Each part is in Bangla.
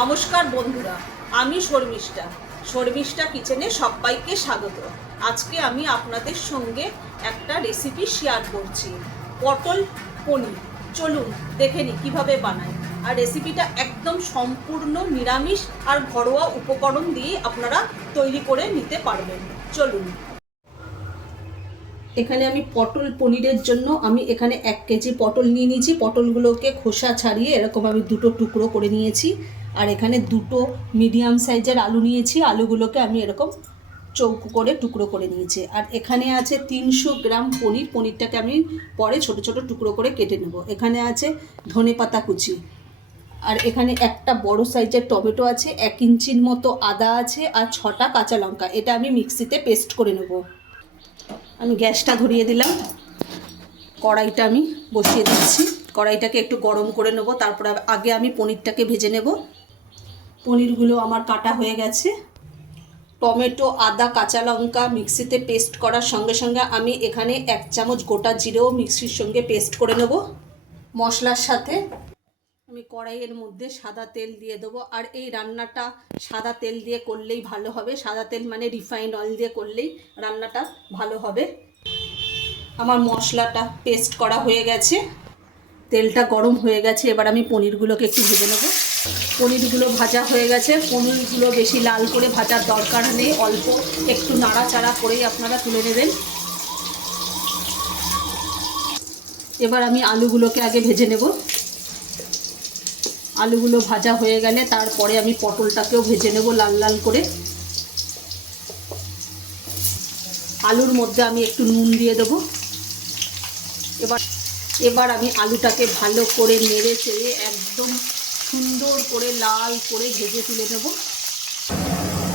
নমস্কার বন্ধুরা, আমি শর্মিষ্ঠা কিচেনে সবাইকে স্বাগত। আজকে আমি আপনাদের সঙ্গে একটা রেসিপি শেয়ার করছি, পটল পনির। চলুন দেখে নিই কীভাবে বানাই। আর রেসিপিটা একদম সম্পূর্ণ নিরামিষ আর ঘরোয়া উপকরণ দিয়ে আপনারা তৈরি করে নিতে পারবেন। চলুন। এখানে আমি পটল পনিরের জন্য আমি এখানে 1 কেজি পটল নিয়ে নিয়েছি। পটলগুলোকে খোসা ছাড়িয়ে এরকম আমি দুটো টুকরো করে নিয়েছি। আর এখানে দুটো মিডিয়াম সাইজের আলু নিয়েছি। আলুগুলোকে আমি এরকম চৌকো করে টুকরো করে নিয়েছি। আর এখানে আছে 300 গ্রাম পনির। পনিরটাকে আমি পরে ছোট ছোট টুকরো করে কেটে নেব। এখানে আছে ধনেপাতা কুচি। আর এখানে একটা বড় সাইজের টমেটো আছে, 1 ইঞ্চির মতো আদা আছে, আর 6টা কাঁচা লঙ্কা। এটা আমি মিক্সিতে পেস্ট করে নেব। আমি গ্যাসটা ধরিয়ে দিলাম, কড়াইটা আমি বসিয়ে দিচ্ছি। কড়াইটাকে একটু গরম করে নেব, তারপর আগে আমি পনিরটাকে ভেজে নেব। পনিরগুলো আমার কাটা হয়ে গেছে। টমেটো, আদা, কাঁচা লঙ্কা মিক্সিতে পেস্ট করার সঙ্গে সঙ্গে আমি এখানে 1 চামচ গোটা জিরেও মিক্সির সঙ্গে পেস্ট করে নেব। মশলার সাথে আমি কড়াইয়ের মধ্যে সাদা তেল দিয়ে দেবো। আর এই রান্নাটা সাদা তেল দিয়ে করলেই ভালো হবে। সাদা তেল মানে রিফাইন্ড অয়েল দিয়ে করলেই রান্নাটা ভালো হবে। আমার মশলাটা পেস্ট করা হয়ে গেছে, তেলটা গরম হয়ে গেছে। এবার আমি পনিরগুলোকে একটু ভেজে নেব। পনিরগুলো ভাজা হয়ে গেছে। পনিরগুলো বেশি লাল করে ভাজার দরকার নেই, অল্প একটু নাড়াচাড়া করেই আপনারা তুলে নেবেন। এবার আমি আলুগুলোকে আগে ভেজে নেব। আলুগুলো ভাজা হয়ে গেলে তারপরে আমি পটলটাকেও ভেজে নেব লাল লাল করে। আলুর মধ্যে আমি একটু নুন দিয়ে দেবো। এবার আমি আলুটাকে ভালো করে নেড়ে চেড়ে একদম সুন্দর করে লাল করে ভেজে তুলে নেব।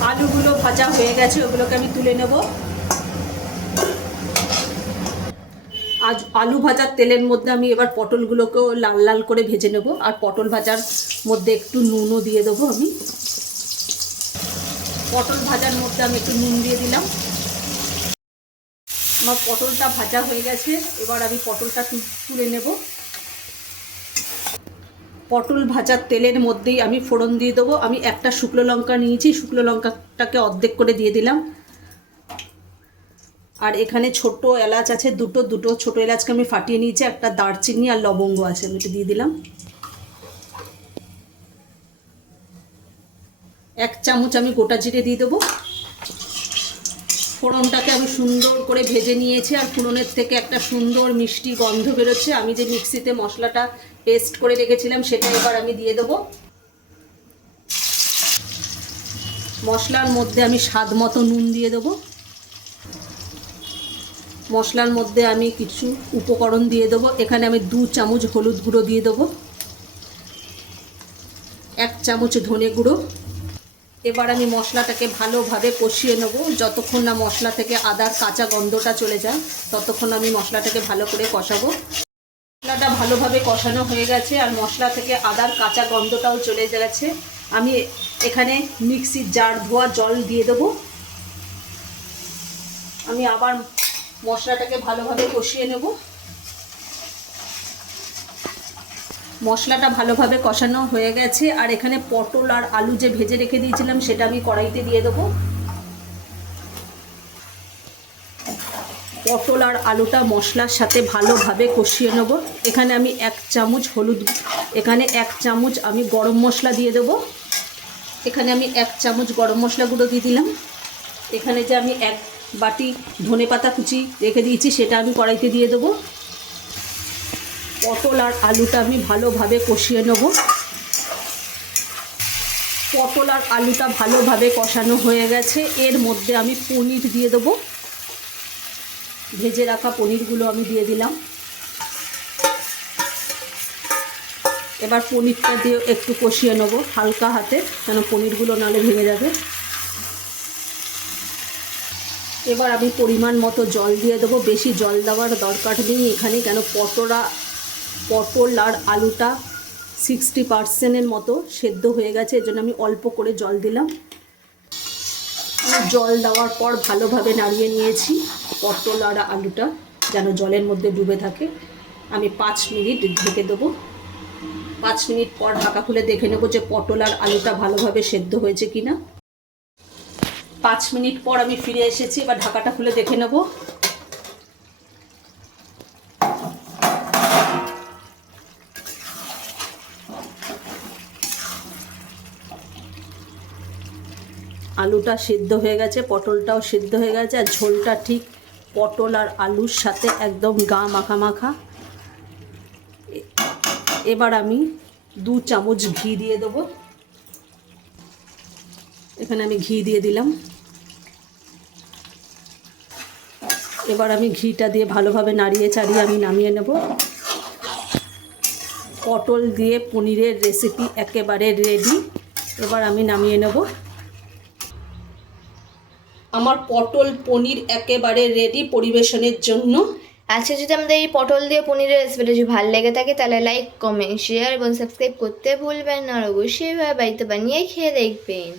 আলুগুলো ভাজা হয়ে গেছে, ওগুলোকে আমি তুলে নেব। আজ আলু ভাজার তেলের মধ্যে আমি এবার পটলগুলোকেও লাল লাল করে ভেজে নেব। আর পটল ভাজার মধ্যে একটু নুনও দিয়ে দেবো আমি। পটল ভাজার মধ্যে আমি একটু নুন দিয়ে দিলাম। আমার পটলটা ভাজা হয়ে গেছে। এবার আমি পটলটা তুলে নেব। পটল ভাজার তেলের মধ্যেই আমি ফোড়ন দিয়ে দেবো। আমি একটা শুকনো লঙ্কা নিয়েছি, শুকনো লঙ্কাটাকে অর্ধেক করে দিয়ে দিলাম। আর এখানে ছোট এলাচ আছে দুটো ছোট এলাচকে আমি ফাটিয়ে নিয়েছি। একটা দারচিনি আর লবঙ্গ আছে, আমি এটা দিয়ে দিলাম। 1 চামচ আমি গোটা জিরে দিয়ে দেবো। ফোড়নটাকে আমি সুন্দর করে ভেজে নিয়েছি। আর ফোড়নের থেকে একটা সুন্দর মিষ্টি গন্ধ বেরোচ্ছে। আমি যে মিক্সিতে মশলাটা পেস্ট করে রেখেছিলাম সেটা এবার আমি দিয়ে দেবো। মশলার মধ্যে আমি স্বাদ মতো নুন দিয়ে দেবো। মশলার মধ্যে আমি কিছু উপকরণ দিয়ে দেবো। এখানে আমি 2 চামচ হলুদ গুঁড়ো দিয়ে দেবো, 1 চামচ ধনে গুঁড়ো। এবার আমি মশলাটাকে ভালোভাবে কষিয়ে নেব। যতক্ষণ না মশলা থেকে আদার কাঁচা গন্ধটা চলে যায় ততক্ষণ আমি মশলাটাকে ভালো করে কষাবো। মশলাটা ভালোভাবে কষানো হয়ে গেছে আর মশলা থেকে আদার কাঁচা গন্ধটাও চলে গেছে। আমি এখানে মিক্সির জার ধোয়া জল দিয়ে দেবো। আমি আবার মশলাটাকে ভালোভাবে কষিয়ে নেব। মশলাটা ভালোভাবে কষানো হয়ে গেছে। আর এখানে পটল আর আলু যে ভেজে রেখে দিয়েছিলাম সেটা আমি কড়াইতে দিয়ে দেবো। পটল আর আলুটা মশলার সাথে ভালোভাবে কষিয়ে নেব। এখানে আমি 1 চামচ হলুদ, এখানে 1 চামচ আমি গরম মশলা দিয়ে দেবো। এখানে আমি 1 চামচ গরম মশলা গুঁড়ো দিয়ে দিলাম। এখানে যে আমি 1 বাটি ধনেপাতা কুচি রেখে দিয়েছি সেটা আমি কড়াইতে দিয়ে দেবো। পটল আর আলুটা আমি ভালোভাবে কষিয়ে নেব। পটল আর আলুটা ভালোভাবে কষানো হয়ে গেছে। এর মধ্যে আমি পনির দিয়ে দেবো। ভেজে রাখা পনিরগুলো আমি দিয়ে দিলাম। এবার পনিরটা দিয়ে একটু কষিয়ে নেব হালকা হাতে, কেন পনিরগুলো নালে ভেঙে যাবে। এবার আমি পরিমাণ মতো জল দিয়ে দেবো। বেশি জল দেওয়ার দরকার নেই এখানে, কেন পটল আর আলুটা 60% মতো সেদ্ধ হয়ে গেছে, এর জন্য আমি অল্প করে জল দিলাম। জল দেওয়ার পর ভালোভাবে নাড়িয়ে নিয়েছি পটল আর আলুটা যেন জলের মধ্যে ডুবে থাকে। আমি 5 মিনিট ঢেকে দেবো। 5 মিনিট পর ঢাকা খুলে দেখে নেবো যে পটল আর আলুটা ভালোভাবে সেদ্ধ হয়েছে কিনা। 5 মিনিট পর আমি ফিরে এসেছি, এবার ঢাকাটা খুলে দেখে নেব। আলুটা সেদ্ধ হয়ে গেছে, পটলটাও সেদ্ধ হয়ে গেছে, আর ঝোলটা ঠিক পটল আর আলুর সাথে একদম গা মাখা মাখা। এবার আমি 2 চামচ ঘি দিয়ে দেবো। এখানে আমি ঘি দিয়ে দিলাম। এবার আমি ঘিটা দিয়ে ভালোভাবে নাড়িয়ে চাড়িয়ে আমি নামিয়ে নেব। পটল দিয়ে পনিরের রেসিপি একেবারে রেডি। এবার আমি নামিয়ে নেব। আমার পটল পনির একেবারে রেডি পরিবেশনের জন্য। আজকে যদি আমাদের এই পটল দিয়ে পনিরের রেসিপিটা যদি ভালো লেগে থাকে তাহলে লাইক, কমেন্ট, শেয়ার এবং সাবস্ক্রাইব করতে ভুলবেন না। আর অবশ্যই বাড়িতে বানিয়ে খেয়ে দেখবেন।